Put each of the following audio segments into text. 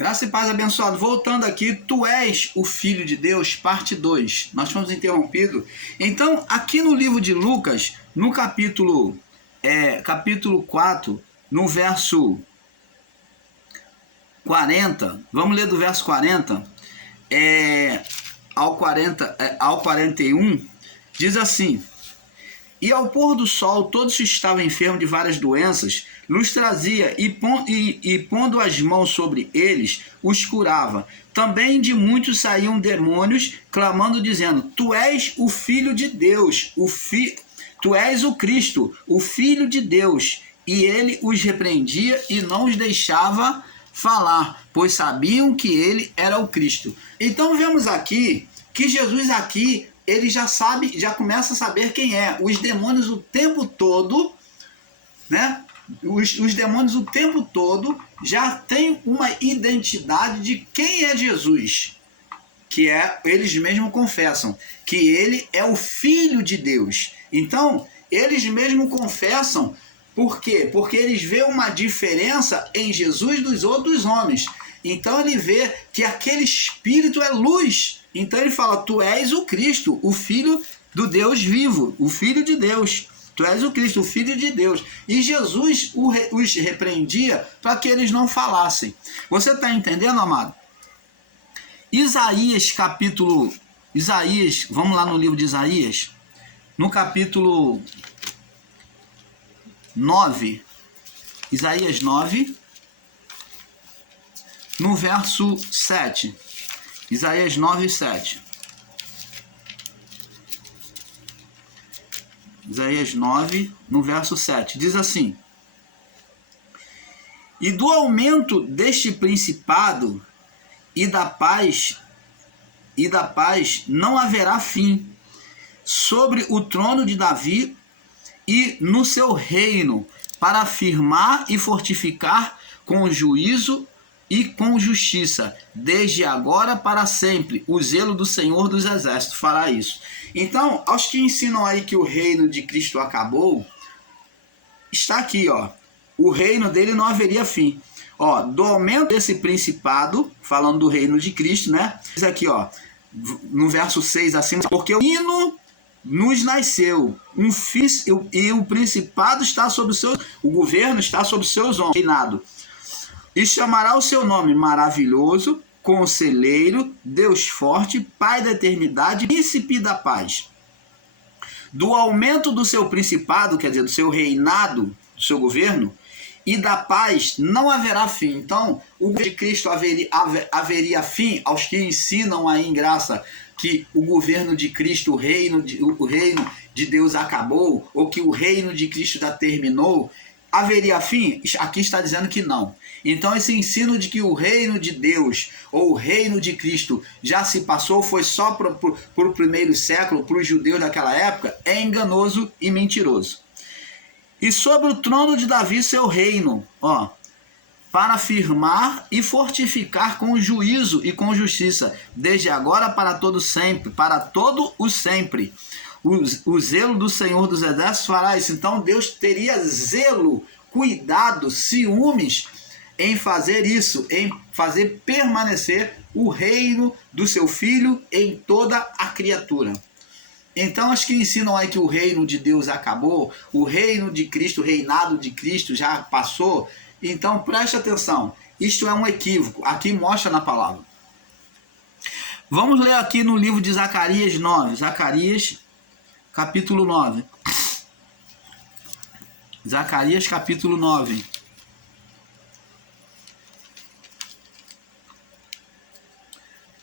Graça e paz, abençoado. Voltando aqui, tu és o Filho de Deus, parte 2. Nós fomos interrompidos. Então, aqui no livro de Lucas, no capítulo 4, no verso 40, vamos ler do verso 40 ao 41, diz assim: E ao pôr do sol, todos que estavam enfermos de várias doenças, nos trazia e pondo as mãos sobre eles, os curava. Também de muitos saíam demônios, clamando, dizendo: Tu és o Filho de Deus, tu és o Cristo, o Filho de Deus. E ele os repreendia e não os deixava falar, pois sabiam que ele era o Cristo. Então vemos aqui que Jesus aqui, ele já começa a saber quem é. Os demônios o tempo todo, né? Os demônios o tempo todo já têm uma identidade de quem é Jesus, que eles mesmos confessam que ele é o Filho de Deus. Então, eles mesmos confessam. Por quê? Porque eles veem uma diferença em Jesus dos outros homens. Então ele vê que aquele Espírito é luz. Então ele fala: Tu és o Cristo, o Filho do Deus vivo, o Filho de Deus. Tu és o Cristo, o Filho de Deus. E Jesus os repreendia para que eles não falassem. Você está entendendo, amado? Isaías, vamos lá no livro de Isaías, no capítulo 9, Isaías 9, no verso 7. Isaías 9, 7. Isaías 9, no verso 7. Diz assim: E do aumento deste principado e da paz não haverá fim sobre o trono de Davi e no seu reino, para afirmar e fortificar com juízo e com justiça, desde agora para sempre. O zelo do Senhor dos Exércitos fará isso. Então, aos que ensinam aí que o reino de Cristo acabou, está aqui, ó, o reino dele não haveria fim. Ó, do aumento desse principado, falando do reino de Cristo, né? Diz aqui, ó, no verso 6 acima: Porque o hino nos nasceu um filho, e o principado está sobre os seus, o governo está sobre os seus ombros, reinado. E chamará o seu nome Maravilhoso, Conselheiro, Deus Forte, Pai da Eternidade, Príncipe da Paz. Do aumento do seu principado, quer dizer, do seu reinado, do seu governo, e da paz não haverá fim. Então, o governo de Cristo haveria fim aos que ensinam aí em graça que o governo de Cristo, o reino de Deus acabou, ou que o reino de Cristo já terminou. Haveria fim? Aqui está dizendo que não. Então esse ensino de que o reino de Deus ou o reino de Cristo já se passou, foi só para o primeiro século, para os judeus daquela época, é enganoso e mentiroso. E sobre o trono de Davi seu reino, ó, para afirmar e fortificar com juízo e com justiça, desde agora para todo sempre, para todo o sempre. O zelo do Senhor dos Exércitos fará isso. Então Deus teria zelo, cuidado, ciúmes em fazer isso, em fazer permanecer o reino do seu Filho em toda a criatura. Então, os que ensinam aí que o reino de Deus acabou, o reino de Cristo, o reinado de Cristo já passou, então preste atenção, isto é um equívoco, aqui mostra na palavra. Vamos ler aqui no livro de Zacarias 9, Zacarias capítulo 9. Zacarias capítulo 9.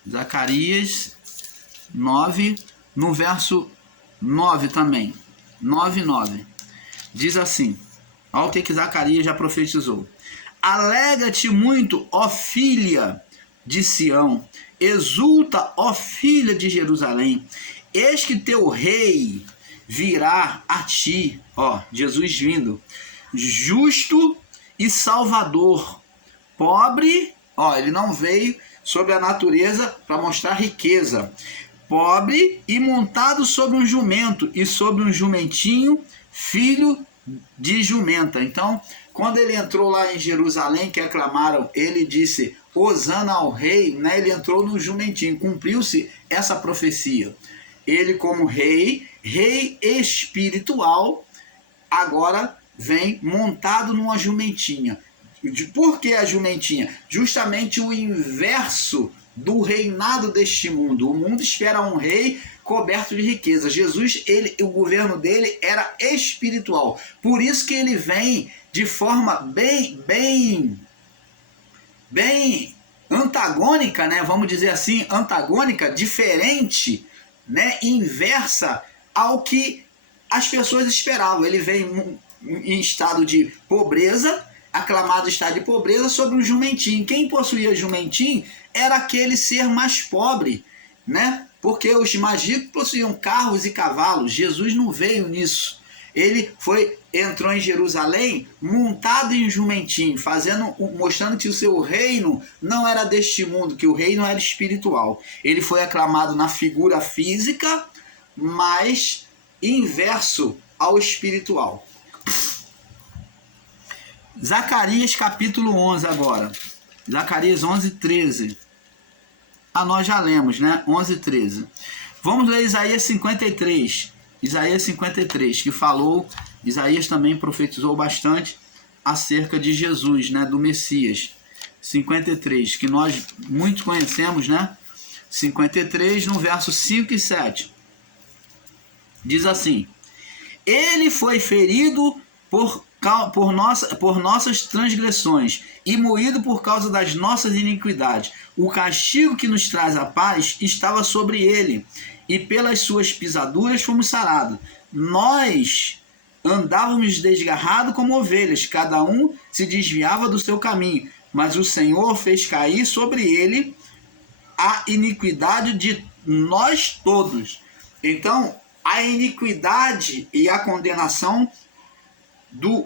Zacarias 9, no verso 9 também. 9. Diz assim, olha o que Zacarias já profetizou. Alegra-te muito, ó filha de Sião, exulta, ó filha de Jerusalém, eis que teu rei virá a ti, ó, Jesus vindo, justo e salvador, pobre, ó, ele não veio sobre a natureza para mostrar riqueza, pobre e montado sobre um jumento e sobre um jumentinho, filho de jumenta. Então, quando ele entrou lá em Jerusalém, que aclamaram, ele disse, Hosana ao rei, né? Ele entrou no jumentinho, cumpriu-se essa profecia. Ele como rei espiritual, agora vem montado numa jumentinha. Por que a jumentinha? Justamente o inverso do reinado deste mundo. O mundo espera um rei coberto de riqueza. Jesus, o governo dele era espiritual. Por isso que ele vem de forma bem antagônica, né? Vamos dizer assim, antagônica, diferente, né? Inversa ao que as pessoas esperavam. Ele vem em estado de pobreza, aclamado estado de pobreza, sobre um jumentinho. Quem possuía jumentinho era aquele ser mais pobre, né? Porque os mais ricos possuíam carros e cavalos. Jesus não veio nisso. Ele entrou em Jerusalém montado em jumentinho, mostrando que o seu reino não era deste mundo, que o reino era espiritual. Ele foi aclamado na figura física, mas inverso ao espiritual. Zacarias capítulo 11 agora. Zacarias 11, 13. Nós já lemos, né? 11, 13. Vamos ler Isaías 53. Isaías 53, que falou, Isaías também profetizou bastante acerca de Jesus, né? Do Messias. 53, que nós muito conhecemos, né? 53, no verso 5 e 7. Diz assim: Ele foi ferido por nossas transgressões e moído por causa das nossas iniquidades. O castigo que nos traz a paz estava sobre ele, e pelas suas pisaduras fomos sarados. Nós andávamos desgarrados como ovelhas, cada um se desviava do seu caminho, mas o Senhor fez cair sobre ele a iniquidade de nós todos. Então, a iniquidade e a condenação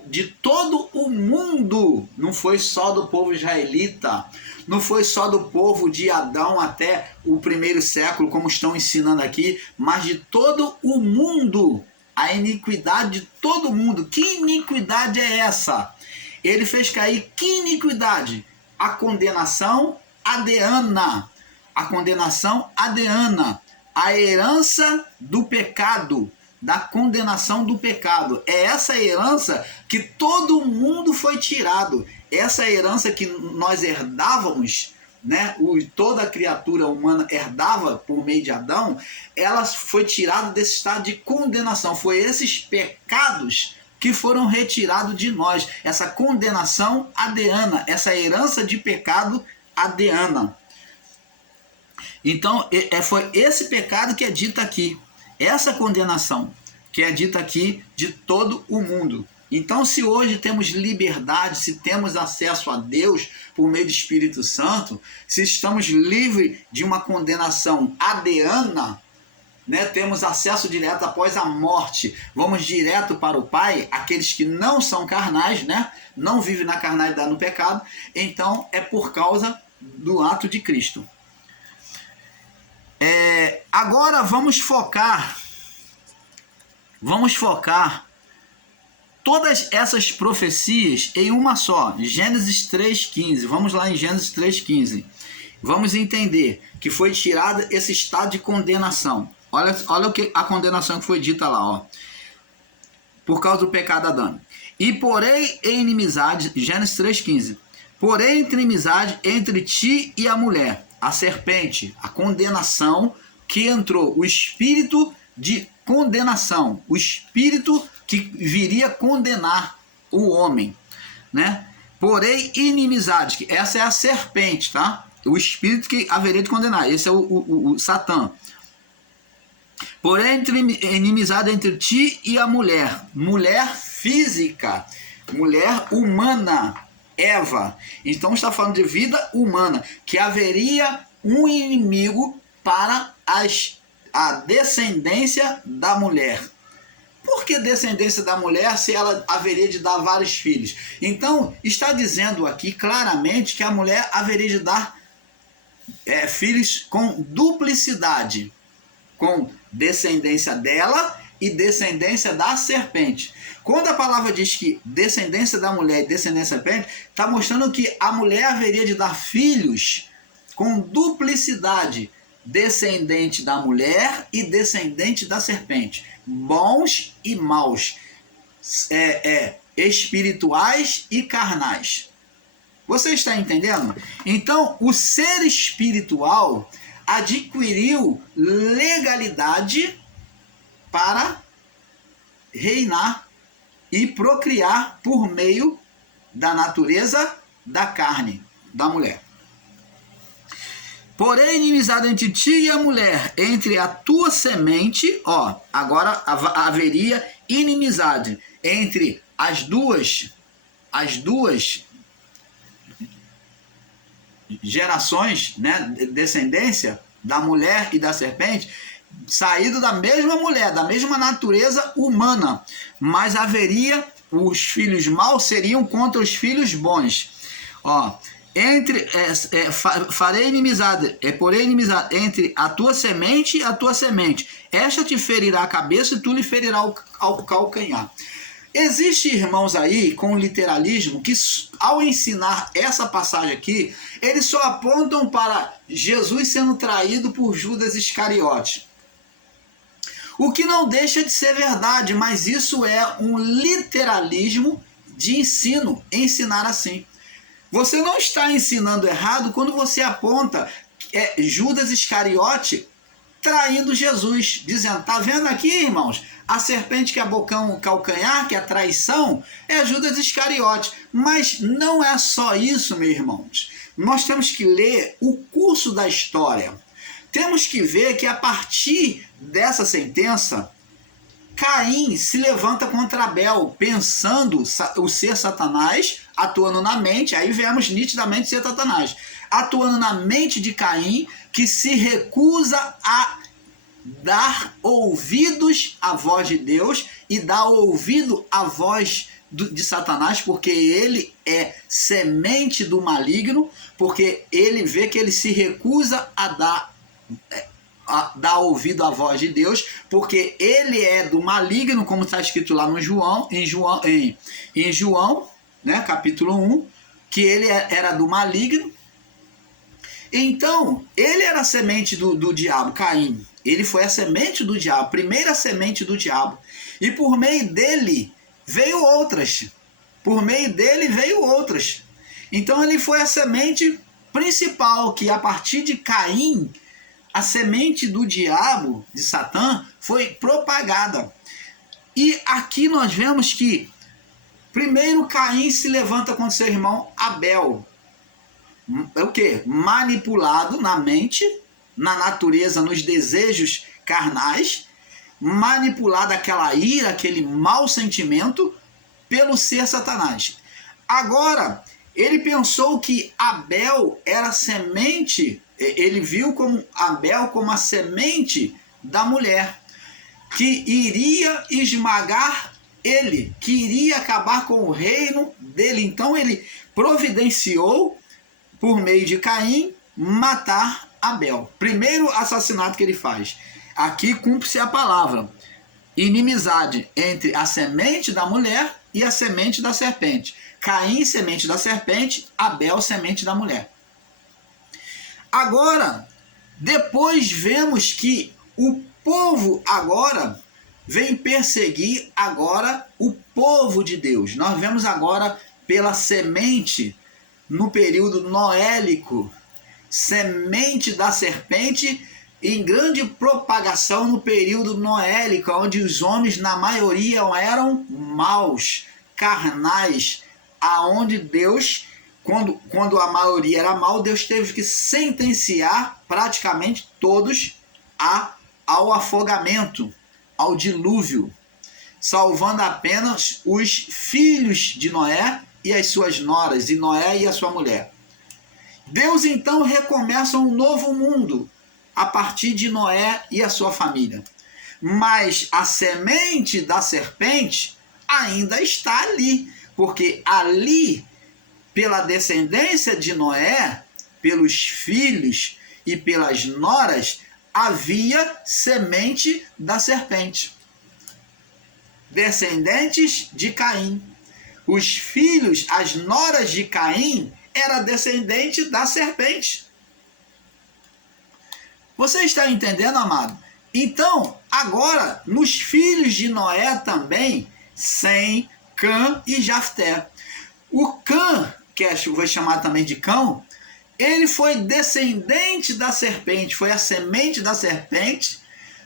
de todo o mundo, não foi só do povo israelita, não foi só do povo de Adão até o primeiro século, como estão ensinando aqui, mas de todo o mundo, a iniquidade de todo mundo. Que iniquidade é essa? Ele fez cair que iniquidade? A condenação adeana, a condenação adeana, a herança do pecado, da condenação do pecado. É essa herança que todo mundo foi tirado. Essa herança que nós herdávamos, né? Toda criatura humana herdava por meio de Adão, ela foi tirada desse estado de condenação. Foi esses pecados que foram retirados de nós. Essa condenação adeana, essa herança de pecado adeana. Então, foi esse pecado que é dito aqui. Essa condenação que é dita aqui de todo o mundo. Então, se hoje temos liberdade, se temos acesso a Deus por meio do Espírito Santo, se estamos livres de uma condenação adeana, né, temos acesso direto após a morte, vamos direto para o Pai, aqueles que não são carnais, né, não vivem na carnalidade no pecado, então é por causa do ato de Cristo. Agora vamos focar todas essas profecias em uma só, Gênesis 3,15. Vamos lá em Gênesis 3,15. Vamos entender que foi tirado esse estado de condenação. Olha o que a condenação que foi dita lá, ó. Por causa do pecado adâmico. E porém em inimizade, Gênesis 3,15. Porém inimizade entre ti e a mulher, a serpente, a condenação que entrou, o espírito de condenação, o espírito que viria condenar o homem, né? Porém, inimizade, que essa é a serpente, tá? O espírito que haveria de condenar, esse é o Satã. Porém, inimizade entre ti e a mulher, mulher física, mulher humana, Eva. Então está falando de vida humana, que haveria um inimigo para a descendência da mulher. Por que descendência da mulher se ela haveria de dar vários filhos? Então está dizendo aqui claramente que a mulher haveria de dar filhos com duplicidade, com descendência dela e descendência da serpente. Quando a palavra diz que descendência da mulher e descendência da serpente, está mostrando que a mulher haveria de dar filhos com duplicidade, descendente da mulher e descendente da serpente, bons e maus, espirituais e carnais. Você está entendendo? Então, o ser espiritual adquiriu legalidade para reinar e procriar por meio da natureza da carne da mulher. Porém, inimizade entre ti e a mulher, entre a tua semente, agora haveria inimizade entre as duas gerações, né, descendência da mulher e da serpente, saído da mesma mulher, da mesma natureza humana, mas haveria, os filhos maus seriam contra os filhos bons. Farei inimizade, porém inimizade entre a tua semente e a tua semente. Esta te ferirá a cabeça e tu lhe ferirá ao calcanhar. Existe irmãos aí com literalismo que, ao ensinar essa passagem aqui, eles só apontam para Jesus sendo traído por Judas Iscariote. O que não deixa de ser verdade, mas isso é um literalismo de ensino, ensinar assim. Você não está ensinando errado quando você aponta Judas Iscariote traindo Jesus, dizendo, tá vendo aqui, irmãos? A serpente que é bocão calcanhar, que é traição, é Judas Iscariote. Mas não é só isso, meus irmãos. Nós temos que ler o curso da história. Temos que ver que a partir dessa sentença, Caim se levanta contra Abel, pensando o ser Satanás, atuando na mente, aí vemos nitidamente ser Satanás, atuando na mente de Caim, que se recusa a dar ouvidos à voz de Deus e dar ouvido à voz de Satanás, porque ele é semente do maligno, porque ele vê que ele se recusa a dar ouvido à voz de Deus, porque ele é do maligno, como está escrito lá em João, né, capítulo 1, que ele era do maligno. Então, ele era a semente do diabo, Caim. Ele foi a semente do diabo, a primeira semente do diabo. E por meio dele veio outras. Então ele foi a semente principal, que a partir de Caim, a semente do diabo, de Satã, foi propagada. E aqui nós vemos que primeiro Caim se levanta contra seu irmão Abel. É o quê? Manipulado na mente, na natureza, nos desejos carnais, manipulado aquela ira, aquele mau sentimento pelo ser Satanás. Agora, ele pensou que Abel era semente, ele viu como Abel como a semente da mulher, que iria esmagar ele, que iria acabar com o reino dele. Então ele providenciou, por meio de Caim, matar Abel. Primeiro assassinato que ele faz. Aqui cumpre-se a palavra: inimizade entre a semente da mulher e a semente da serpente. Caim, semente da serpente, Abel, semente da mulher. Agora, depois vemos que o povo agora vem perseguir agora o povo de Deus. Nós vemos agora pela semente no período noélico, semente da serpente em grande propagação no período noélico, onde os homens na maioria eram maus, carnais, aonde Deus, quando a maioria era mau, Deus teve que sentenciar praticamente todos ao afogamento, ao dilúvio, salvando apenas os filhos de Noé e as suas noras, e Noé e a sua mulher. Deus então recomeça um novo mundo a partir de Noé e a sua família. Mas a semente da serpente ainda está ali, porque ali, pela descendência de Noé, pelos filhos e pelas noras, havia semente da serpente. descendentes de Caim. Os filhos, as noras de Caim, era descendente da serpente. Você está entendendo, amado? Então, agora, nos filhos de Noé também, Sem, Cã e Jafté. O Cã, que foi chamado também de Cão, ele foi descendente da serpente, foi a semente da serpente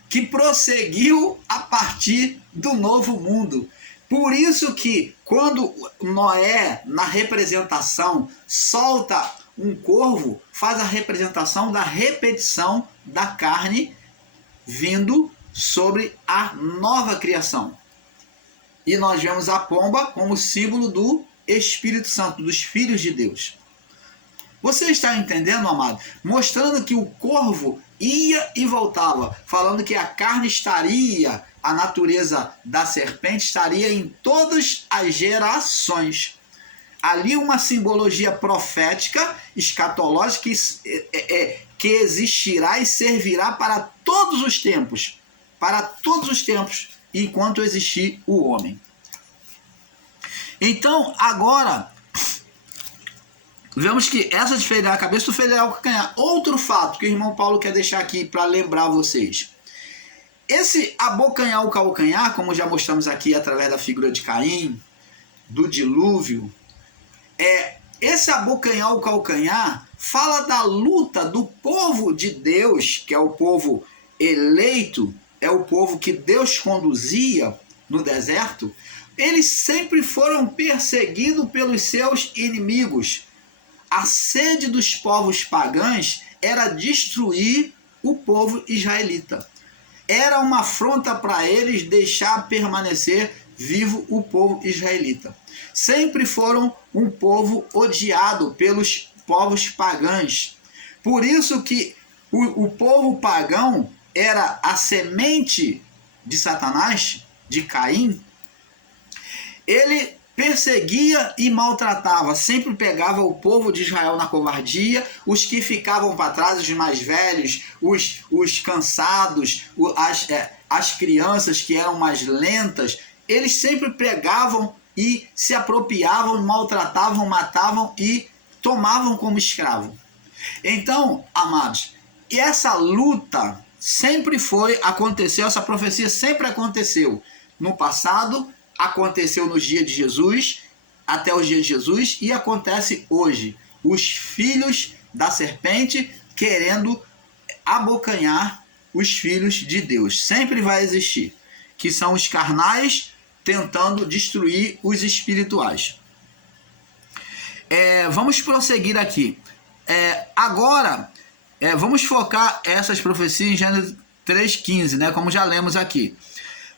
que prosseguiu a partir do novo mundo. Por isso que quando Noé, na representação, solta um corvo, faz a representação da repetição da carne vindo sobre a nova criação. E nós vemos a pomba como símbolo do Espírito Santo, dos filhos de Deus. Você está entendendo, amado? Mostrando que o corvo ia e voltava, falando que a carne estaria, a natureza da serpente estaria em todas as gerações. Ali uma simbologia profética, escatológica, que existirá e servirá para todos os tempos. Para todos os tempos, enquanto existir o homem. Então, agora, vemos que essa de feriar a cabeça do feriar o calcanhar. Outro fato que o irmão Paulo quer deixar aqui para lembrar vocês. Esse abocanhar o calcanhar, como já mostramos aqui através da figura de Caim, do dilúvio, esse abocanhar o calcanhar fala da luta do povo de Deus, que é o povo eleito, é o povo que Deus conduzia no deserto. Eles sempre foram perseguidos pelos seus inimigos. A sede dos povos pagãos era destruir o povo israelita. Era uma afronta para eles deixar permanecer vivo o povo israelita. Sempre foram um povo odiado pelos povos pagãos. Por isso que o povo pagão era a semente de Satanás, de Caim. Ele perseguia e maltratava, sempre pegava o povo de Israel na covardia, os que ficavam para trás, os mais velhos, os cansados, as crianças que eram mais lentas, eles sempre pegavam e se apropriavam, maltratavam, matavam e tomavam como escravo. Então, amados, essa luta sempre aconteceu, essa profecia sempre aconteceu no passado, aconteceu nos dias de Jesus, até os dias de Jesus, e acontece hoje. Os filhos da serpente querendo abocanhar os filhos de Deus. Sempre vai existir. Que são os carnais tentando destruir os espirituais. Vamos prosseguir aqui. Agora, vamos focar essas profecias em Gênesis 3,15, né, como já lemos aqui.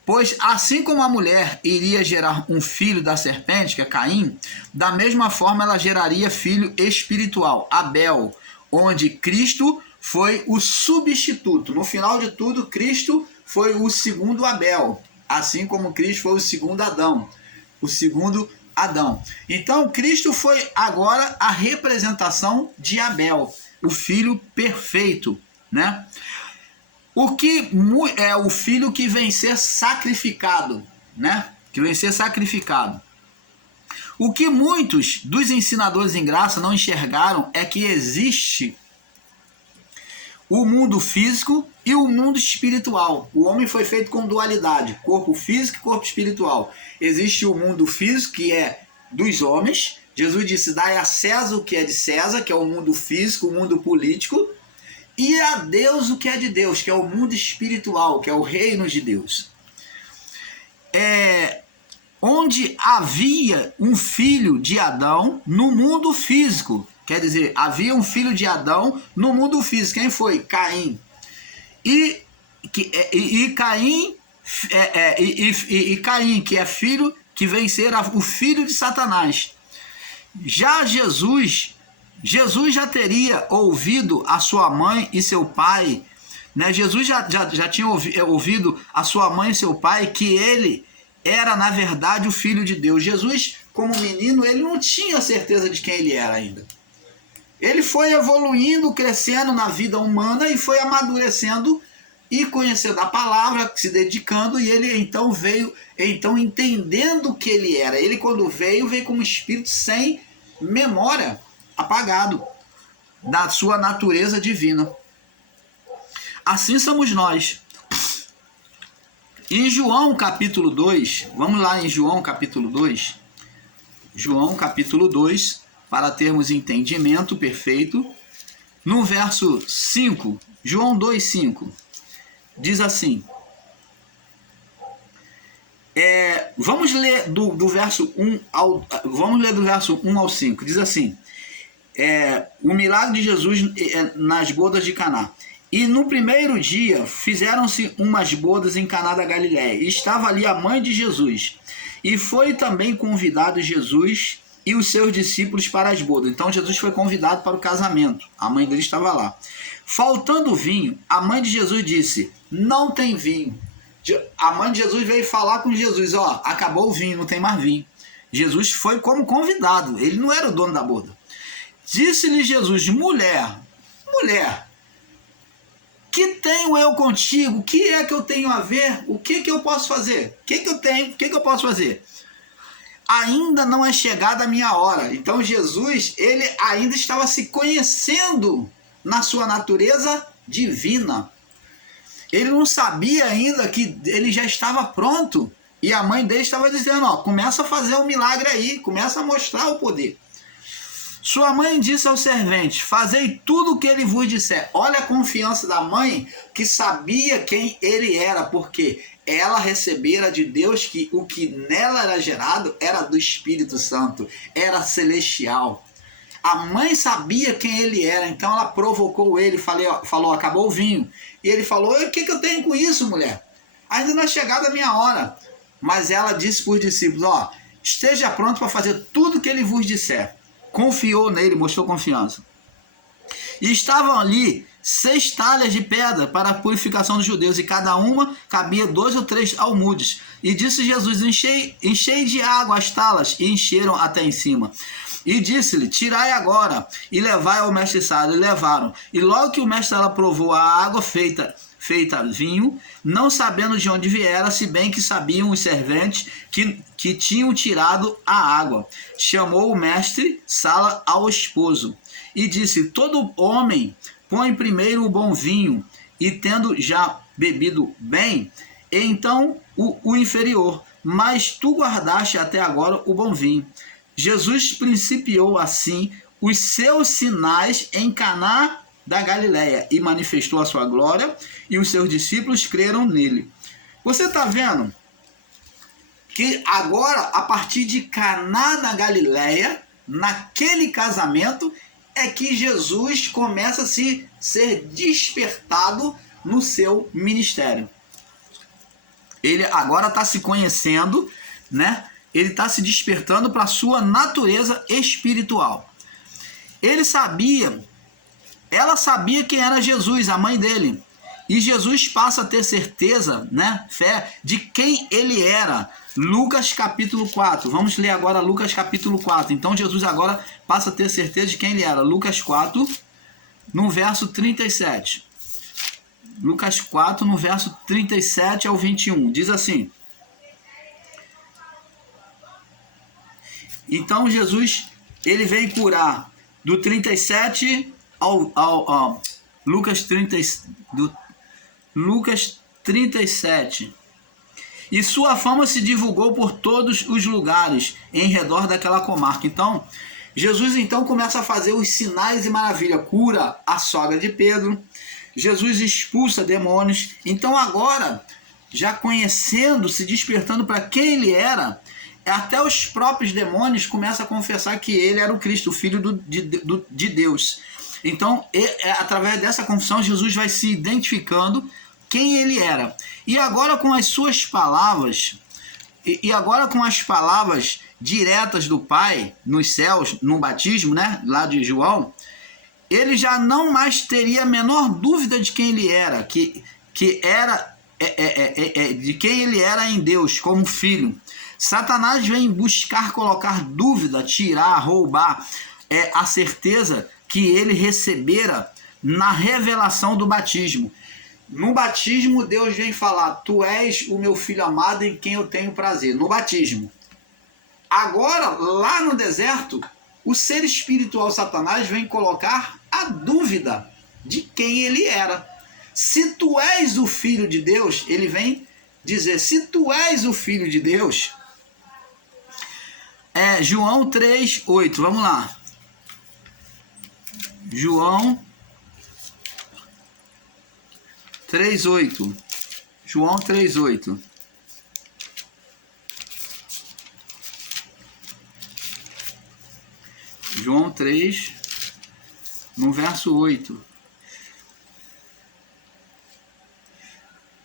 Pois assim como a mulher iria gerar um filho da serpente, que é Caim, da mesma forma ela geraria filho espiritual, Abel, onde Cristo foi o substituto. No final de tudo, Cristo foi o segundo Abel, assim como Cristo foi o segundo Adão. Então, Cristo foi agora a representação de Abel, o filho perfeito, né? O que é o filho que vem ser sacrificado, né? Que vem ser sacrificado. O que muitos dos ensinadores em graça não enxergaram é que existe o mundo físico e o mundo espiritual. O homem foi feito com dualidade, corpo físico e corpo espiritual. Existe o mundo físico, que é dos homens. Jesus disse, dai a César o que é de César, que é o mundo físico, o mundo político, e a Deus o que é de Deus, que é o mundo espiritual, que é o reino de Deus. Onde havia um filho de Adão no mundo físico. Quer dizer, havia um filho de Adão no mundo físico. Quem foi? Caim. E Caim, Caim, que é filho, que vem ser o filho de Satanás. Já Jesus já teria ouvido a sua mãe e seu pai, né? Jesus já tinha ouvido a sua mãe e seu pai que ele era, na verdade, o Filho de Deus. Jesus, como menino, ele não tinha certeza de quem ele era ainda. Ele foi evoluindo, crescendo na vida humana e foi amadurecendo e conhecendo a palavra, se dedicando, e ele então veio, então entendendo o que ele era. Ele, quando veio como espírito sem memória, apagado da sua natureza divina. Assim somos nós. Em João capítulo 2, vamos lá em João capítulo 2. João capítulo 2, para termos entendimento perfeito. No verso 5, João 2,5, diz assim. Vamos ler do verso 1 ao 5. Diz assim: o milagre de Jesus nas bodas de Caná. E no primeiro dia fizeram-se umas bodas em Caná da Galiléia. E estava ali a mãe de Jesus. E foi também convidado Jesus e os seus discípulos para as bodas. Então Jesus foi convidado para o casamento. A mãe dele estava lá. Faltando vinho, a mãe de Jesus disse: não tem vinho. A mãe de Jesus veio falar com Jesus: ó, acabou o vinho, não tem mais vinho. Jesus foi como convidado, ele não era o dono da boda. Disse-lhe Jesus: mulher, que tenho eu contigo? O que é que eu tenho a ver? O que eu posso fazer? O que eu posso fazer? Ainda não é chegada a minha hora. Então Jesus, ele ainda estava se conhecendo na sua natureza divina. Ele não sabia ainda que ele já estava pronto. E a mãe dele estava dizendo: ó, começa a fazer um milagre aí, começa a mostrar o poder. Sua mãe disse ao servente: fazei tudo o que ele vos disser. Olha a confiança da mãe, que sabia quem ele era, porque ela recebera de Deus que o que nela era gerado era do Espírito Santo, era celestial. A mãe sabia quem ele era, então ela provocou ele, falou: acabou o vinho. E ele falou: o que eu tenho com isso, mulher? Ainda não é chegada a minha hora. Mas ela disse para os discípulos: ó, esteja pronto para fazer tudo o que ele vos disser. Confiou nele, mostrou confiança. E estavam ali 6 talhas de pedra para a purificação dos judeus, e cada uma cabia 2 ou 3 almudes. E disse Jesus: enchei de água as talas, e encheram até em cima. E disse-lhe: tirai agora, e levai ao mestre Sala. E levaram. E logo que o mestre Sala provou a água feita vinho, não sabendo de onde viera, se bem que sabiam os serventes que tinham tirado a água. Chamou o mestre Sala ao esposo e disse: todo homem põe primeiro o bom vinho, e tendo já bebido bem, então o inferior, mas tu guardaste até agora o bom vinho. Jesus principiou assim os seus sinais em Caná da Galiléia e manifestou a sua glória, e os seus discípulos creram nele. Você está vendo que agora, a partir de Caná da Galiléia, naquele casamento, é que Jesus começa a ser despertado no seu ministério. Ele agora está se conhecendo, né? Ele está se despertando para a sua natureza espiritual. Ela sabia quem era Jesus, a mãe dele. E Jesus passa a ter certeza, né, fé, de quem ele era. Lucas capítulo 4. Vamos ler agora Lucas capítulo 4. Então Jesus agora passa a ter certeza de quem ele era. Lucas 4, no verso 37. Lucas 4, no verso 37 ao 21. Diz assim: então Jesus, ele vem curar do 37 ao Lucas 37. E sua fama se divulgou por todos os lugares em redor daquela comarca. Então, Jesus então começa a fazer os sinais e maravilha. Cura a sogra de Pedro. Jesus expulsa demônios. Então agora, já conhecendo, se despertando para quem ele era, até os próprios demônios começam a confessar que ele era o Cristo, o Filho de Deus. Então, através dessa confissão, Jesus vai se identificando quem ele era. E agora com as suas palavras, e agora com as palavras diretas do Pai nos céus, no batismo, né, lá de João, ele já não mais teria a menor dúvida de quem ele era, de quem ele era em Deus, como filho. Satanás vem buscar colocar dúvida, tirar, roubar a certeza que ele recebera na revelação do batismo. No batismo, Deus vem falar: tu és o meu filho amado em quem eu tenho prazer. No batismo. Agora, lá no deserto, o ser espiritual Satanás vem colocar a dúvida de quem ele era. Se tu és o filho de Deus, ele vem dizer: se tu és o filho de Deus, João 3:8, vamos lá. João 3:8. João 3:8. João 3, no verso 8.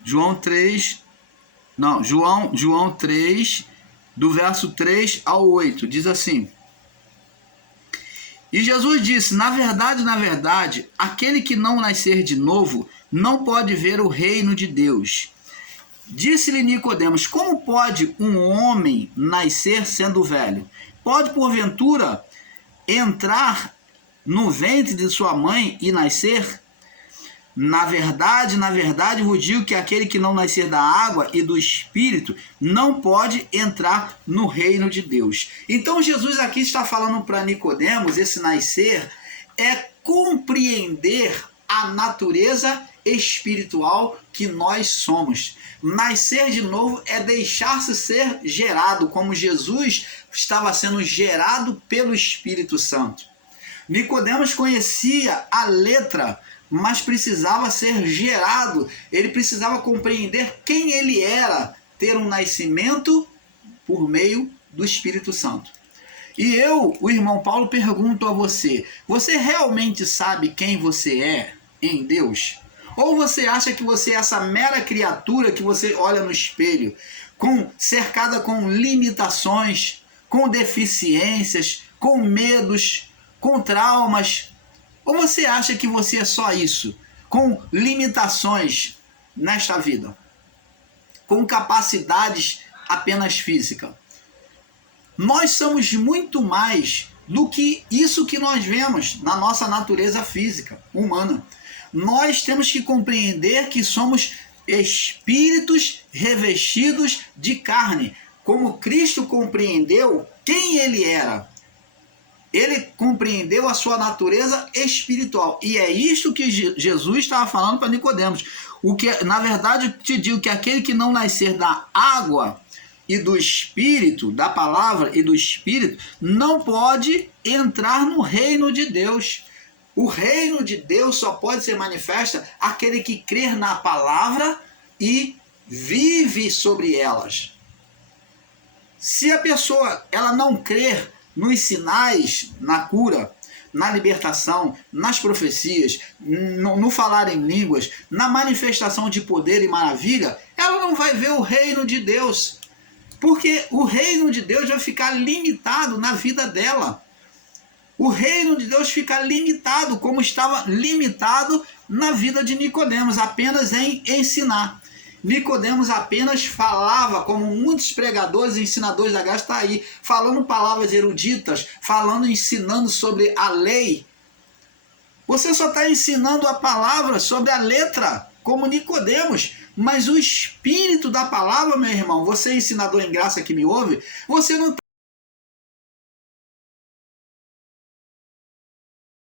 João 3, do verso 3 ao 8, diz assim: E Jesus disse: na verdade, aquele que não nascer de novo não pode ver o reino de Deus. Disse-lhe Nicodemos: como pode um homem nascer sendo velho? Pode, porventura, entrar no ventre de sua mãe e nascer? Na verdade vos digo que aquele que não nascer da água e do Espírito não pode entrar no reino de Deus. Então Jesus aqui está falando para Nicodemos, esse nascer é compreender a natureza espiritual que nós somos. Nascer de novo é deixar-se ser gerado, como Jesus estava sendo gerado pelo Espírito Santo. Nicodemos conhecia a letra, mas precisava ser gerado. Ele precisava compreender quem ele era, ter um nascimento por meio do Espírito Santo. E eu, o irmão Paulo, pergunto a você: você realmente sabe quem você é em Deus? Ou você acha que você é essa mera criatura que você olha no espelho, cercada com limitações, com deficiências, com medos, com traumas? Ou você acha que você é só isso, com limitações nesta vida, com capacidades apenas físicas? Nós somos muito mais do que isso que nós vemos na nossa natureza física, humana. Nós temos que compreender que somos espíritos revestidos de carne. Como Cristo compreendeu quem ele era, ele compreendeu a sua natureza espiritual. E é isso que Jesus estava falando para Nicodemos. Na verdade, eu te digo que aquele que não nascer da água e do Espírito, da palavra e do Espírito, não pode entrar no reino de Deus. O reino de Deus só pode ser manifesta aquele que crer na palavra e vive sobre elas. Se a pessoa ela não crer nos sinais, na cura, na libertação, nas profecias, no falar em línguas, na manifestação de poder e maravilha, ela não vai ver o reino de Deus. Porque o reino de Deus vai ficar limitado na vida dela. O reino de Deus fica limitado, como estava limitado na vida de Nicodemos, apenas em ensinar. Nicodemos apenas falava, como muitos pregadores e ensinadores da graça estão aí, falando palavras eruditas, ensinando sobre a lei. Você só está ensinando a palavra sobre a letra, como Nicodemos, mas o espírito da palavra, meu irmão, você ensinador em graça que me ouve, você não